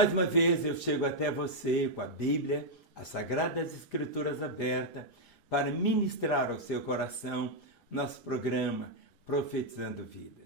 Mais uma vez eu chego até você com a Bíblia, as Sagradas Escrituras abertas, para ministrar ao seu coração nosso programa Profetizando Vida.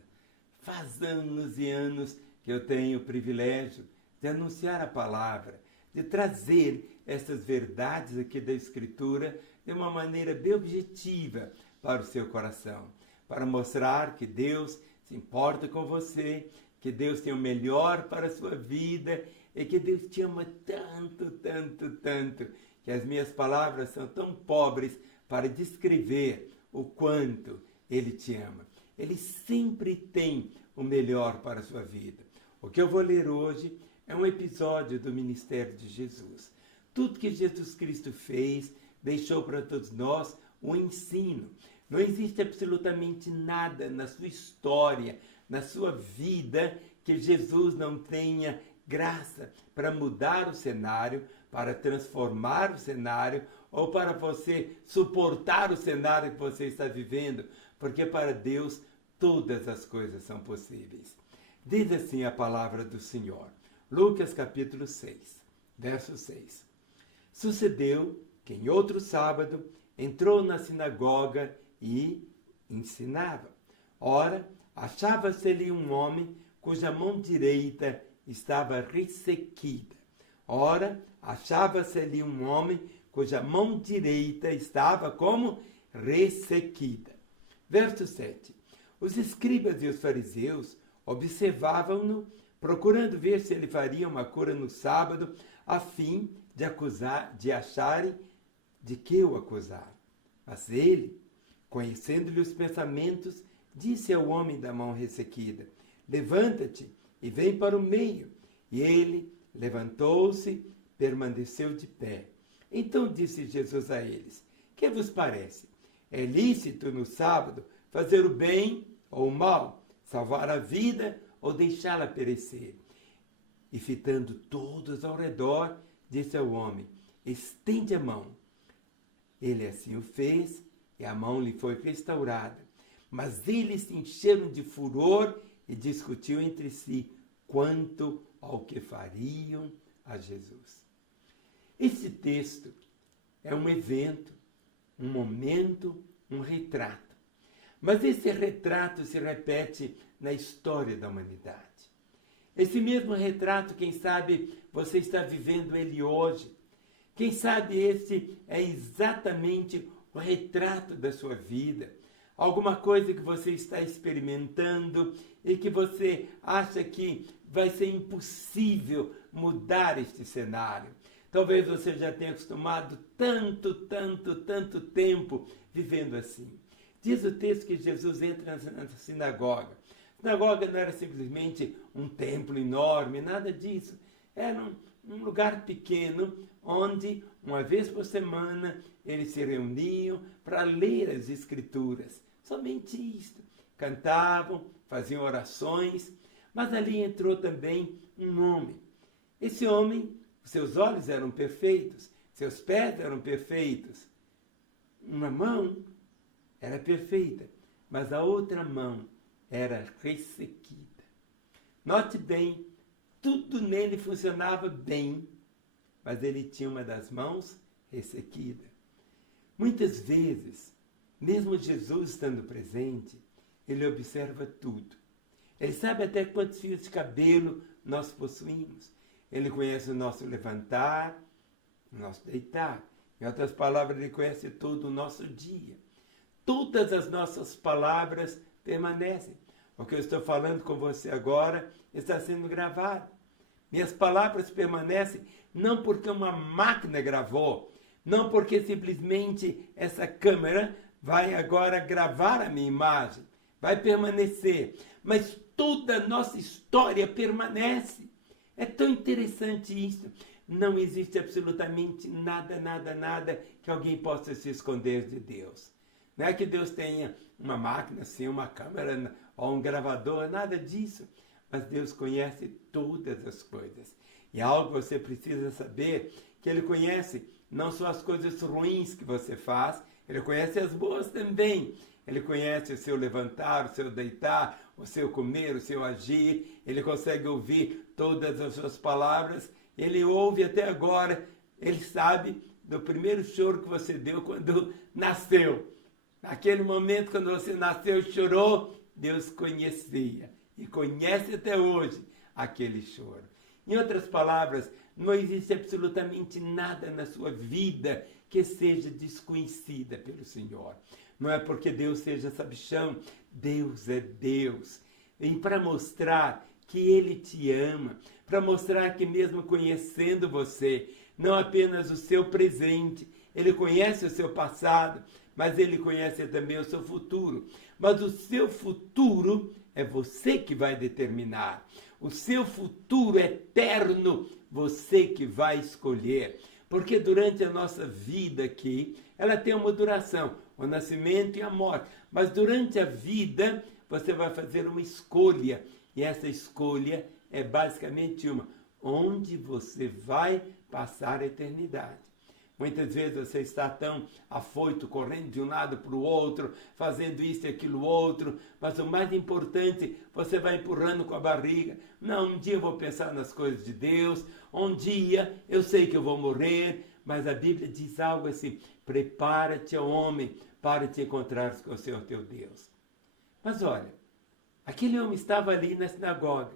Faz anos e anos que eu tenho o privilégio de anunciar a palavra, de trazer essas verdades aqui da Escritura de uma maneira bem objetiva para o seu coração, para mostrar que Deus se importa com você, que Deus tem o melhor para a sua vida e que Deus te ama tanto, tanto, tanto, que as minhas palavras são tão pobres para descrever o quanto Ele te ama. Ele sempre tem o melhor para a sua vida. O que eu vou ler hoje é um episódio do ministério de Jesus. Tudo que Jesus Cristo fez, deixou para todos nós um ensino. Não existe absolutamente nada na sua história, na sua vida, que Jesus não tenha graça para mudar o cenário, para transformar o cenário, ou para você suportar o cenário que você está vivendo, porque para Deus todas as coisas são possíveis. Diz assim a palavra do Senhor. Lucas capítulo 6, verso 6. Sucedeu que em outro sábado entrou na sinagoga e ensinava. Ora, achava-se ali um homem cuja mão direita estava ressequida. Ora, achava-se ali um homem cuja mão direita estava como ressequida. Verso 7. Os escribas e os fariseus observavam-no, procurando ver se ele faria uma cura no sábado, a fim de acharem de que o acusar. Mas ele, conhecendo-lhe os pensamentos, disse ao homem da mão ressequida: levanta-te e vem para o meio. E ele levantou-se, permaneceu de pé. Então disse Jesus a eles: que vos parece? É lícito no sábado fazer o bem ou o mal, salvar a vida ou deixá-la perecer? E fitando todos ao redor, disse ao homem: estende a mão. Ele assim o fez, e a mão lhe foi restaurada. Mas eles se encheram de furor e discutiam entre si quanto ao que fariam a Jesus. Esse texto é um evento, um momento, um retrato. Mas esse retrato se repete na história da humanidade. Esse mesmo retrato, quem sabe você está vivendo ele hoje. Quem sabe esse é exatamente o retrato da sua vida. Alguma coisa que você está experimentando e que você acha que vai ser impossível mudar este cenário. Talvez você já tenha acostumado tanto tempo vivendo assim. Diz o texto que Jesus entra na sinagoga. A sinagoga não era simplesmente um templo enorme, nada disso. Era um lugar pequeno onde, uma vez por semana, eles se reuniam para ler as Escrituras. Somente isto. Cantavam, faziam orações, mas ali entrou também um homem. Esse homem, seus olhos eram perfeitos, seus pés eram perfeitos. Uma mão era perfeita, mas a outra mão era ressequida. Note bem, tudo nele funcionava bem, mas ele tinha uma das mãos ressequida. Muitas vezes, mesmo Jesus estando presente, ele observa tudo. Ele sabe até quantos fios de cabelo nós possuímos. Ele conhece o nosso levantar, o nosso deitar. Em outras palavras, ele conhece todo o nosso dia. Todas as nossas palavras permanecem. O que eu estou falando com você agora está sendo gravado. Minhas palavras permanecem não porque uma máquina gravou, não porque simplesmente essa câmera vai agora gravar a minha imagem, vai permanecer, mas toda a nossa história permanece. É tão interessante isso. Não existe absolutamente nada que alguém possa se esconder de Deus. Não é que Deus tenha uma máquina assim, uma câmera ou um gravador, nada disso. Mas Deus conhece todas as coisas. E algo você precisa saber, que Ele conhece não só as coisas ruins que você faz, Ele conhece as boas também. Ele conhece o seu levantar, o seu deitar, o seu comer, o seu agir. Ele consegue ouvir todas as suas palavras, ele ouve até agora, ele sabe do primeiro choro que você deu quando nasceu. Naquele momento, quando você nasceu e chorou, Deus conhecia e conhece até hoje aquele choro. Em outras palavras, não existe absolutamente nada na sua vida que seja desconhecida pelo Senhor. Não é porque Deus seja sabichão, Deus é Deus. E para mostrar que Ele te ama, para mostrar que mesmo conhecendo você, não apenas o seu presente, Ele conhece o seu passado, mas Ele conhece também o seu futuro. Mas o seu futuro é você que vai determinar. O seu futuro eterno, você que vai escolher. Porque durante a nossa vida aqui, ela tem uma duração, o nascimento e a morte. Mas durante a vida, você vai fazer uma escolha. E essa escolha é basicamente uma: onde você vai passar a eternidade. Muitas vezes você está tão afoito, correndo de um lado para o outro, fazendo isso e aquilo outro, mas o mais importante, você vai empurrando com a barriga. Não, um dia eu vou pensar nas coisas de Deus, um dia eu sei que eu vou morrer, mas a Bíblia diz algo assim: prepara-te, homem, para te encontrares com o Senhor teu Deus. Mas olha, aquele homem estava ali na sinagoga,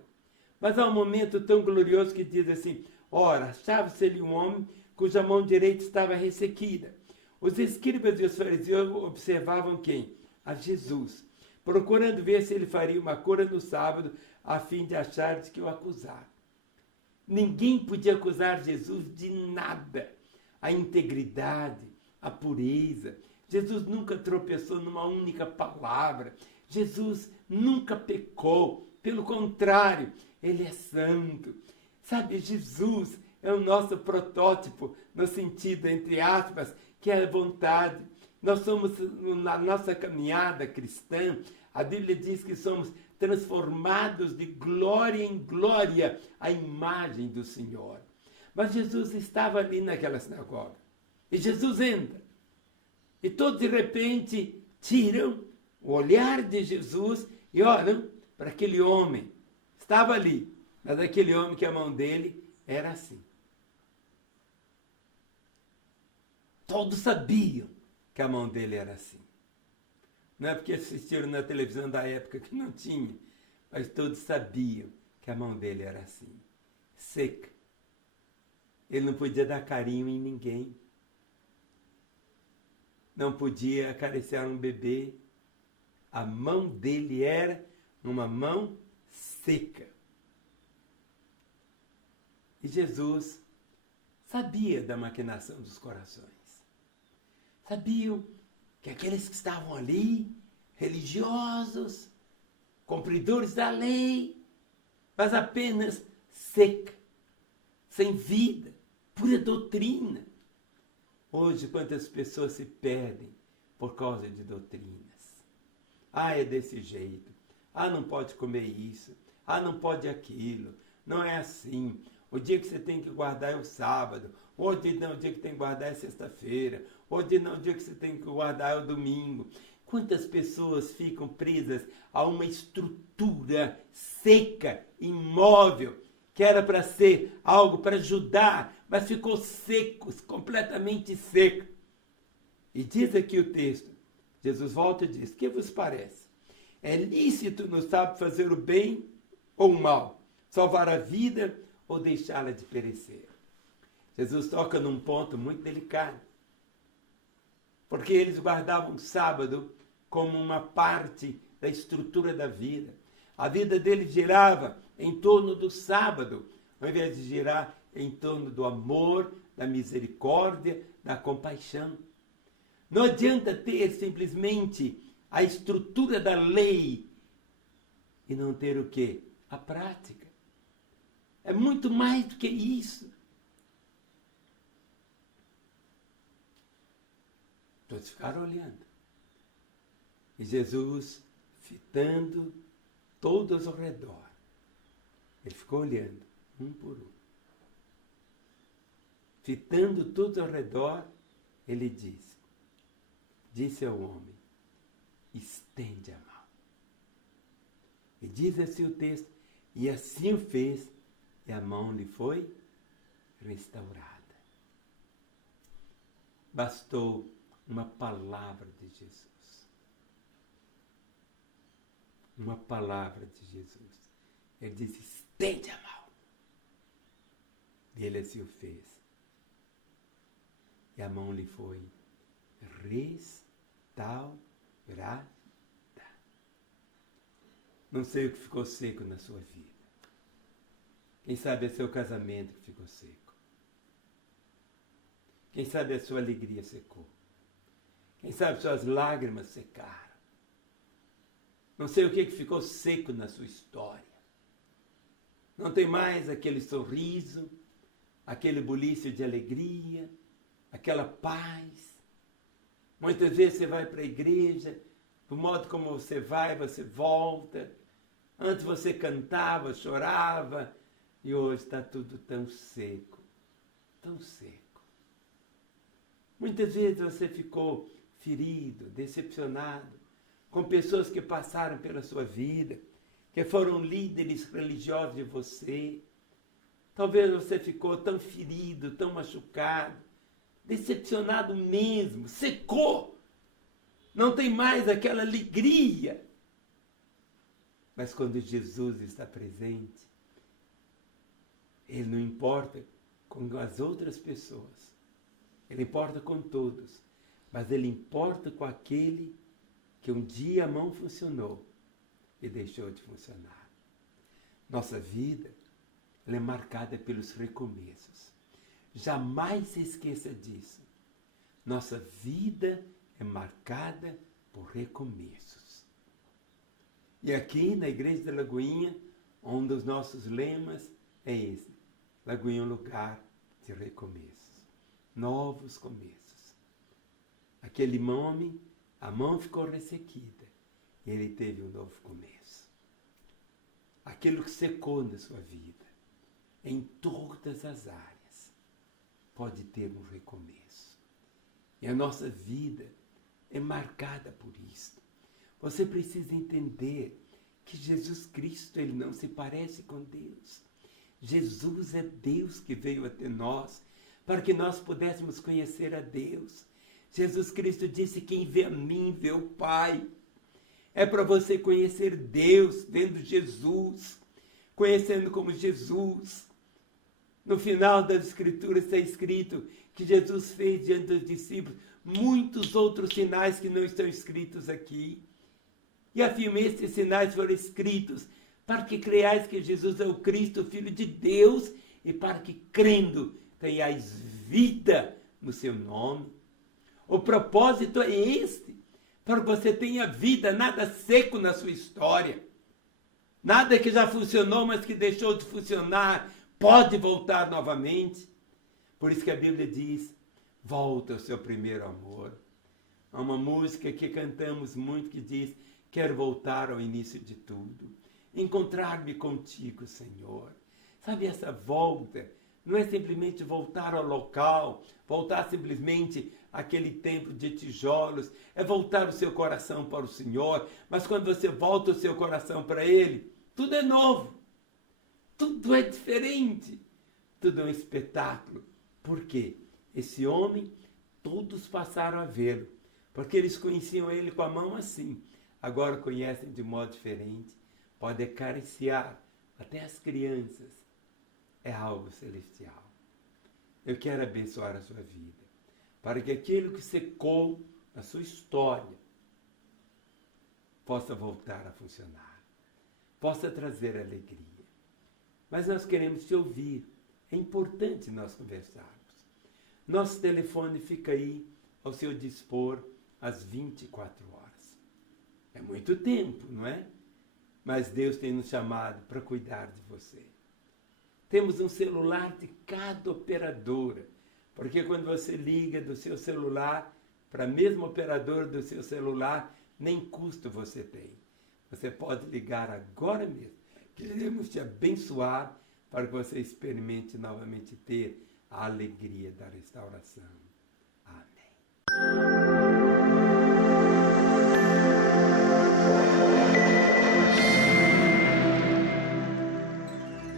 mas há um momento tão glorioso que diz assim: ora, achava-se-lhe um homem cuja mão direita estava ressequida. Os escribas e os fariseus observavam quem? A Jesus, procurando ver se ele faria uma cura no sábado, a fim de achar que o acusar. Ninguém podia acusar Jesus de nada. A integridade, a pureza. Jesus nunca tropeçou numa única palavra. Jesus nunca pecou. Pelo contrário, ele é santo. Sabe, Jesus é o nosso protótipo, no sentido, entre aspas, que é a vontade. Nós somos, na nossa caminhada cristã, a Bíblia diz que somos transformados de glória em glória à imagem do Senhor. Mas Jesus estava ali naquela sinagoga. E Jesus entra. E todos de repente tiram o olhar de Jesus e olham para aquele homem. Estava ali, mas aquele homem que a mão dele era assim. Todos sabiam que a mão dele era assim. Não é porque assistiram na televisão da época que não tinha, mas todos sabiam que a mão dele era assim, seca. Ele não podia dar carinho em ninguém. Não podia acariciar um bebê. A mão dele era uma mão seca. E Jesus sabia da maquinação dos corações. Sabiam que aqueles que estavam ali, religiosos, cumpridores da lei, mas apenas seca, sem vida, pura doutrina. Hoje, quantas pessoas se perdem por causa de doutrinas? Ah, é desse jeito. Ah, não pode comer isso. Ah, não pode aquilo. Não é assim. O dia que você tem que guardar é o sábado. Hoje não, o dia que tem que guardar é sexta-feira. Hoje não, o dia que você tem que guardar é o domingo. Quantas pessoas ficam presas a uma estrutura seca, imóvel, que era para ser algo para ajudar, mas ficou seco, completamente seco. E diz aqui o texto, Jesus volta e diz: que vos parece? É lícito no sábado fazer o bem ou o mal? Salvar a vida ou deixá-la de perecer? Jesus toca num ponto muito delicado. Porque eles guardavam o sábado como uma parte da estrutura da vida. A vida deles girava em torno do sábado, ao invés de girar em torno do amor, da misericórdia, da compaixão. Não adianta ter simplesmente a estrutura da lei e não ter o quê? A prática. É muito mais do que isso. Todos ficaram olhando. E Jesus, fitando todos ao redor, ele ficou olhando, um por um. Fitando todos ao redor, ele disse ao homem: estende a mão. E diz assim o texto: e assim o fez, e a mão lhe foi restaurada. Bastou uma palavra de Jesus. Uma palavra de Jesus. Ele disse, estende a mão. E ele assim o fez. E a mão lhe foi restaurada. Não sei o que ficou seco na sua vida. Quem sabe é seu casamento que ficou seco. Quem sabe a sua alegria secou. Quem sabe suas lágrimas secaram. Não sei o que ficou seco na sua história. Não tem mais aquele sorriso, aquele buliço de alegria, aquela paz. Muitas vezes você vai para a igreja, do modo como você vai, você volta. Antes você cantava, chorava, e hoje está tudo tão seco, tão seco. Muitas vezes você ficou ferido, decepcionado, com pessoas que passaram pela sua vida, que foram líderes religiosos de você. Talvez você ficou tão ferido, tão machucado, decepcionado mesmo, secou. Não tem mais aquela alegria. Mas quando Jesus está presente, Ele não importa com as outras pessoas. Ele importa com todos. Mas Ele importa com aquele que um dia a mão funcionou e deixou de funcionar. Nossa vida, ela é marcada pelos recomeços. Jamais se esqueça disso. Nossa vida é marcada por recomeços. E aqui na Igreja da Lagoinha, um dos nossos lemas é esse. Lagoinha é um lugar de recomeços. Novos começos. Aquele homem, a mão ficou ressequida. E ele teve um novo começo. Aquilo que secou na sua vida, em todas as áreas, pode ter um recomeço. E a nossa vida é marcada por isso. Você precisa entender que Jesus Cristo, Ele não se parece com Deus. Jesus é Deus que veio até nós para que nós pudéssemos conhecer a Deus. Jesus Cristo disse, quem vê a mim, vê o Pai. É para você conhecer Deus, vendo Jesus, conhecendo como Jesus. No final das Escrituras está escrito que Jesus fez diante dos discípulos muitos outros sinais que não estão escritos aqui. E afirma, esses sinais foram escritos para que creiais que Jesus é o Cristo, o Filho de Deus, e para que, crendo, tenhais vida no seu nome. O propósito é este, para que você tenha vida, nada seco na sua história. Nada que já funcionou, mas que deixou de funcionar, pode voltar novamente. Por isso que a Bíblia diz, volta ao seu primeiro amor. Há uma música que cantamos muito que diz, quero voltar ao início de tudo. Encontrar-me contigo, Senhor. Sabe, essa volta não é simplesmente voltar ao local, voltar simplesmente àquele templo de tijolos, é voltar o seu coração para o Senhor, mas quando você volta o seu coração para Ele, tudo é novo, tudo é diferente, tudo é um espetáculo. Por quê? Esse homem, todos passaram a vê-lo, porque eles conheciam ele com a mão assim, agora conhecem de modo diferente, pode acariciar até as crianças. É algo celestial. Eu quero abençoar a sua vida, para que aquilo que secou na sua história possa voltar a funcionar, possa trazer alegria. Mas nós queremos te ouvir, é importante nós conversarmos. Nosso telefone fica aí ao seu dispor às 24 horas. É muito tempo, não é? Mas Deus tem nos chamado para cuidar de você. Temos um celular de cada operadora, porque quando você liga do seu celular para a mesma operadora do seu celular, nem custo você tem. Você pode ligar agora mesmo. Queremos te abençoar para que você experimente novamente ter a alegria da restauração.